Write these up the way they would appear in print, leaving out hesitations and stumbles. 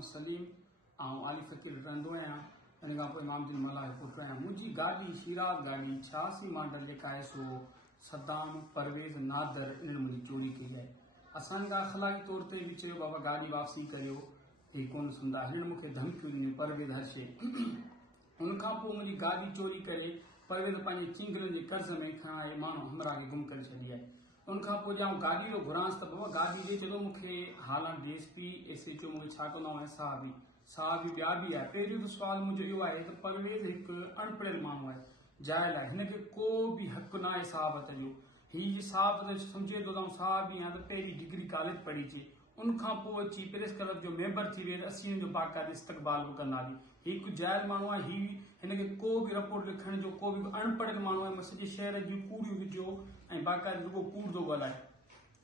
मोहम्मद सलीम आली फ़कीर रहंदो आहियां। इन खां पोइ इमाम दिन मल्ला जो पुटु आहियां। मुंहिंजी गाॾी शीराज़ गाॾी 86 मॉडल जेका आहे सो सद्दाम परवेज़ नादर इन्हनि मुंहिंजी चोरी कई आहे। असांजा अख़लाक़ी तौर ते बि चयो बाबा गाॾी वापसी करियो, हे कोन सुनंदा। हिननि मूंखे धमकियूं ॾिनियूं परवेज़ हर शइ। उनखां पोइ मुंहिंजी गाॾी चोरी करे परवेज़ पंहिंजे चिंगलनि जे कर्ज़ में खणाए माण्हू हमरा खे गुम करे छॾी आहे। उनखां पोइ ॼाऊं गाॾी जो घुरांसि त बाबा गाॾी ॾे, चयो मूंखे हालांकि DSP SHO मूंखे छा कंदो आहे, साहबी ॿिया बि आहे। पहिरियों त सुवालु मुंहिंजो इहो आहे त परवेज़ हिकु अणपढ़ियल माण्हू आहे, जाइल आहे, हिनखे को बि हक़ु न आहे सहाबत जो। हीउ सहाबत सम्झे थो त साहबी आहे त पहिरीं डिग्री कॉलेज पढ़ी अचे, उनखां पोइ अची प्रेस क्लब जो मेंबर थी वियो, असीं जो बाक़ाइदे इस्तक़बाल बि कंदासीं। हिकु जाइल माण्हू आहे, हिनखे को बि रिपोर्ट लिखण जो, को बि अणपढ़ियल माण्हू आहे, सॼे शहर जी कूड़ियूं विझो ऐं बाक़ाइदे रुगो कूड़ थो ॻाल्हाए।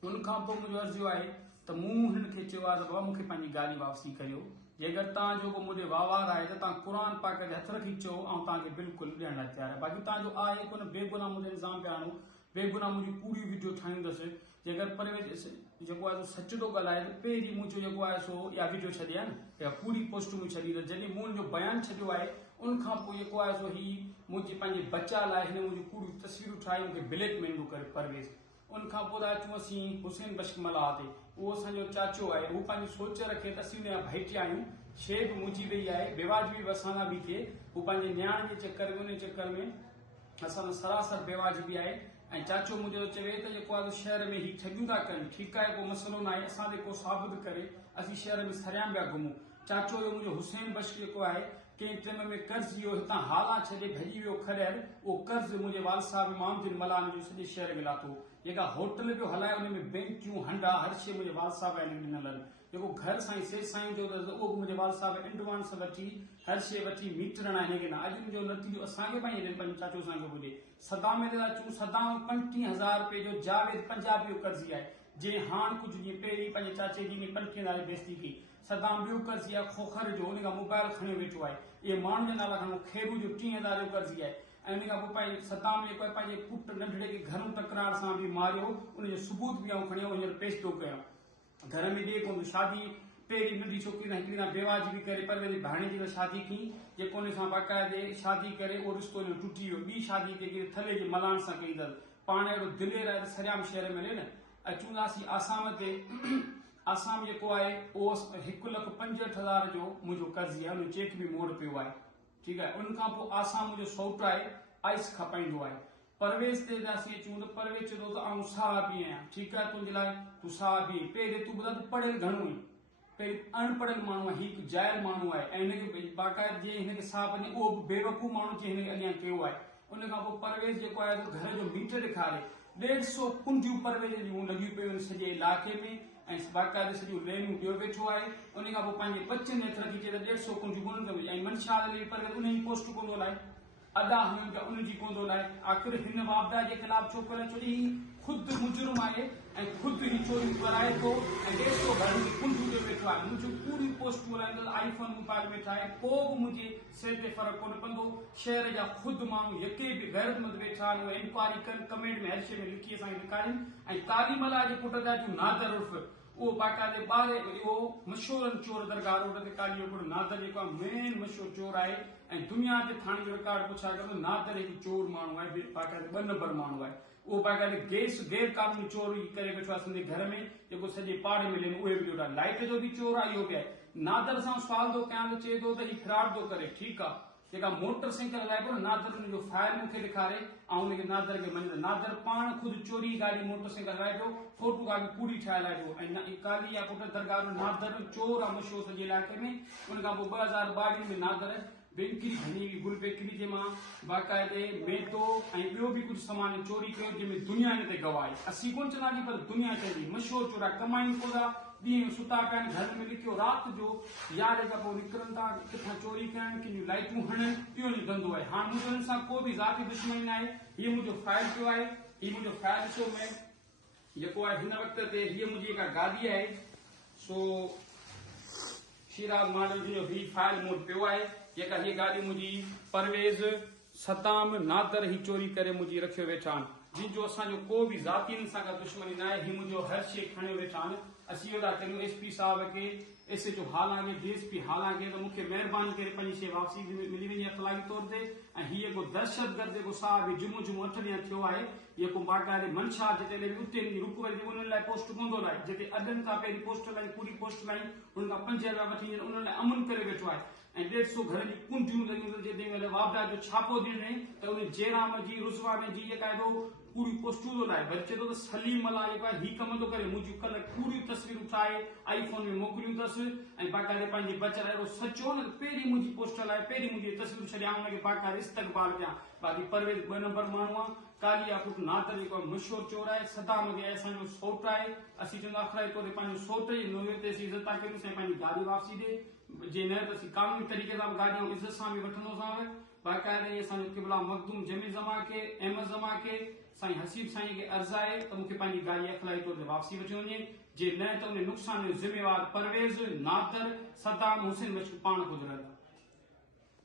उनखां पोइ मुंहिंजो अर्ज़ु आहे त मूं हिनखे चयो आहे त बाबा मूंखे पंहिंजी गाॾी वापसी करियो। जेकर तव्हां जो मुंहिंजे वाहवार आहे त तव्हां क़ुर पाक जे हथ रखी चओ, ऐं तव्हांखे बिल्कुलु ॾियण लाइ तयारु आहे। बाक़ी तव्हांजो आहे कोन, बेगुनाह मुंहिंजो इल्ज़ाम पिया आणो, बेगुनाह मुंहिंजी पूरी वीडियो ठाहींदुसि। जेकर परवेज़ जेको आहे सच थो ॻाल्हाए त पहिरीं मुंहिंजो जेको आहे सो इहा वीडियो छॾी आहे न, या पूरी पोस्ट में छॾी, त जॾहिं मूं हुनजो बयानु छॾियो आहे उनखां पोइ जेको आहे सो ही मुंहिंजे पंहिंजे बचा लाइ हिन मुंहिंजी पूरी तस्वीरूं ठाहे मूंखे ब्लैकमेल थो करे परवेज़। उनखां पोइ अचूं असीं हुसैन बश्क मल्ला ते, उहो असांजो चाचो आहे, उहो पंहिंजी सोच रखे त असीं हुनजा भाइटिया आहियूं। शइ बि मुंहिंजी वई आहे, बेवाजिबी बि असां सां बि थिए, उहो पंहिंजे न्याण जे चकर में, उन चकर में असां सां सरासर बेवाजिबी आहे। ऐं चाचो मुंहिंजो चवे त जेको आहे शहर में ही ठगियूं था कनि, ठीकु आहे, को मसइलो न आहे, असां ते को साबित करे असीं शहर में सरियाम पिया घुमूं। चाचो जो मुंहिंजो हुसैन बश्क जेको आहे कंहिं टाइम में कर्ज़ इहो हितां हाला छॾे भॼी वियो खड़ियल, उहो कर्ज़ मुंहिंजे वाल साहिब इमाम दिन मल्ला जो सॼे शहर में लाथो। जेका होटल पियो हलाए उन में बैंकियूं हंडा हर शइ मुंहिंजे वाल साहिब आहिनि ॾिनल। जेको घर साईं सेठ साईं जो उहो बि मुंहिंजे वाल साहिब एडवांस वठी हर शइ वठी मीटर न हिनखे न। अॼु मुंहिंजो नतीजो असांखे पंहिंजे चाचो साईं खे ॿुधे। सदाम ते अचूं, सदाम 35,000 रुपए जो जावेद पंजाबी जो कर्ज़ी आहे, जे हाणे कुझु ॾींहं पहिरीं पंहिंजे चाचे जी 35,000 बेइज़ती कई। सदाम ॿियो कर्ज़ी आहे खोखर जो, उन खां मोबाइल खणी वेठो आहे। इहे माण्हुनि जा नाला खणो, खेरू जो 30,000 जो कर्ज़ी आहे। ऐं उन खां पोइ पंहिंजे सदाम जेको आहे पंहिंजे पुट नंढड़े खे घणो तकरार सां बि मारियो, उनजो सबूत बि आऊं खणी आयो, हींअर पेश थो कयां। घर में ॾे कोन, शादी पहिरीं नंढी छोकिरी सां हिकिड़ी सां बेवाजिबी करे परवेज़ भाणे जी शादी की, जेको उन सां बाक़ाइदे शादी करे उहो रिश्तो टुटी वियो। ॿी शादी के थले जे मलान सां कई अथसि। पाण अहिड़ो दिलेर आहे त सरियाम शहर में हले न। अचूंदासीं आसाम ते, आसाम जेको आहे उहो 1,65,000 जो मुंहिंजो कर्ज़ी आहे, उन चेक बि मोड़ पियो आहे, ठीकु आहे। उनखां पोइ आसाम मुंहिंजो सौटु आहे, आइस खपाईंदो आहे। परवेज़ ते असीं अचूं त परवेज़ चए थो त आऊं साहबी आहियां, ठीकु आहे, तुंहिंजे लाइ तूं साहबी। पहिरीं तूं ॿुधाए तूं पढ़ियल घणो आहीं, पहिरीं अणपढ़ियल माण्हू आहे, हिकु जाइल माण्हू आहे, ऐं हिनखे बाक़ाइदे जीअं हिनखे साहब ॾे, उहो बि बेवकूफ़ माण्हू जीअं हिनखे अॻियां कयो आहे। उनखां पोइ परवेज़ जेको आहे घर जो मीटर ॾेखारे, 150 कुंडियूं परवेज़ जूं लॻियूं पियूं सॼे इलाइक़े में, ऐं बाक़ाइदे सॼियूं लेनियूं ॾियो वेठो आहे। उनखां पोइ पंहिंजे बचनि जे हथ रखी चए त 150 कुंडियूं कोन थो, ऐं मनशा परवेज़ उनजी पोस्ट कोन थो लाए, अदा हुननि जा उनजी कोन थो लाए। आख़िर हिन वापदा जे ख़िलाफ़ छो करे, छो ख़ुदि मुजरिम आहे ऐं ख़ुदि ही चोरी कराए थो, ऐं 150 घर जी कुंडियूं ॾियो वेठो आहे। मुंहिंजो पूरी पोस्ट ॻोल्हाईंदो, आईफोन मोबाइल में ठाहे, को बि मुंहिंजे सिर ते फ़र्क़ु कोन पवंदो। शहर जा ख़ुदि माण्हू यके बि गैरतमंद वेठा आहिनि, उहे इंक्वायरी कनि, कमेंट में हर शइ में लिखी असांखे ॾेखारनि। ऐं तालीम अला जे पुट जा नादर उर्फ़ उहो बाक़ाइदे ॿार, इहो मशहूर चोर दरगाह रोड ते काली जो नादर जेको आहे मेन मशहूर चोर आहे, ऐं दुनिया ते थाणे जो रिकॉर्ड पुछा कयो, नादर हिकु चोर माण्हू आहे, बाक़ाइदे 2 नंबर माण्हू आहे। उहो बाक़ाइदे गैर कानूनी चोरी करे वेठो आहे सिंधी घर में, जेको सॼे पाड़े में उहे बि ॾियो। लाइट जो बि चोर आहे, इहो बि आहे। नादर सां सुवाल थो कयां त चए थो त हीउ फ्रॉड थो करे, ठीकु आहे। जेका मोटरसाइकिल हलाए पियो, नादर हुनजो फाइल मूंखे ॾेखारे, ऐं हुनखे नादर खे मञे। नादर पाण ख़ुदि चोरी गाॾी मोटरसाइकिल हलाए पियो, फोटो गाॾी पूरी ठाहे हलाए पियो। ऐं काली या पुट दरगाह में नादर चोर आहे मशहूर सॼे इलाइक़े में। उनखां पोइ 2022 में नादर बेंकी खणी हुई, गुल बेकरी जे मां बाक़ाइदे मैदो ऐं ॿियो बि कुझु सामान चोरी कयो, जंहिंमें दुनिया हिन ते गवाह आहे। असीं कोन चवंदासीं, पर दुनिया चवंदी मशहूर चोर आहे, कमाइनि कोन था, ॾींहं सुता पिया आहिनि घर में लिखियो, राति जो 11 खां पोइ निकिरनि था, किथां चोरी कनि, कंहिंजूं लाइटूं हणनि, इहो ई धंधो आहे। हाणे मुंहिंजो हिन सां को बि ज़ाती दुश्मनी न आहे। हीअ मुंहिंजो फाइल पियो आहे, हीअ मुंहिंजो फाइल ॾिसो में जेको आहे हिन वक़्त ते, हीअ मुंहिंजी जेका गाॾी आहे सो शीराज़ मॉडल जो ही फाइल मूं पियो आहे। जेका हीअ गाॾी मुंहिंजी परवेज़ सदाम नादर ही चोरी करे मुंहिंजी रखियो वेठा आहिनि, जिन जो असांजो को बि ज़ाती सां का दुश्मनी न आहे। ही मुंहिंजो हर शइ खणी वेठा आहिनि। असीं इहो था करियूं SP साहब खे SHO हालांकि DSP हालांकि त मूंखे महिरबानी करे पंहिंजी शइ वापसी मिली वञे अख़लाक़ी तौर ते ऐं हीअ को दहशतगर्द जेको साहब जुमो 8 ॾींहं थियो आहे इहो को बाक़ाइदे मंशा जिते बि उते रुक वरी उन्हनि लाइ पोस्ट कोन्ह लाइ जिते अॾनि खां पहिरीं पोस्ट लाई पूरी पोस्ट लाई उन्हनि खां 5 रुपया वठी उन्हनि लाइ अमन करे वेठो आहे ऐं 150 घरनि जी कुंडियूं लॻियूं जेॾी वापडा जो छापो ॾिने त उन जयराम जी रुसवा जी क़ाइदो पूरी पोस्टूं थो लाइ वरी चए थो त सलीम अला जेको आहे हीउ कम थो करे मुंहिंजियूं कल्ह पूरी तस्वीरूं ठाहे iPhone में मोकिलियूं अथसि ऐं बाक़ाइदे पंहिंजे बचल अहिड़ो सचो न पहिरीं मुंहिंजी पोस्ट लाइ पहिरीं मुंहिंजी तस्वीरूं छॾियां हुनखे बाक़ाइदे इस्तक़बाल कयां बाक़ी परवेज़ 2 नंबर माण्हू आहे कालिया पुट नादर जेको मशहूर चोर आहे सदाम खे असांजो सौट आहे असीं चवंदा अख़लाक़ी तौर ते पंहिंजो सौट जी नोवे ते असीं इज़त था कयूं साईं पंहिंजी गाॾी वापसी ॾे जे न त असीं कानूनी तरीक़े सां गाॾियूं इज़त सां बि वठंदोसांव बाक़ाइदे असांजो क़िबला मखदूम जमी ज़मा खे अहमद ज़मा खे साईं हसीब साईं खे अर्ज़ आहे त मूंखे पंहिंजी गाॾी अख़लाक़ी तौर ते वापसी वठी वञे जे न त उन नुक़सान जो ज़िम्मेवार परवेज़ नादर सदाम हुसैन बख्श पाण गुज़रंदा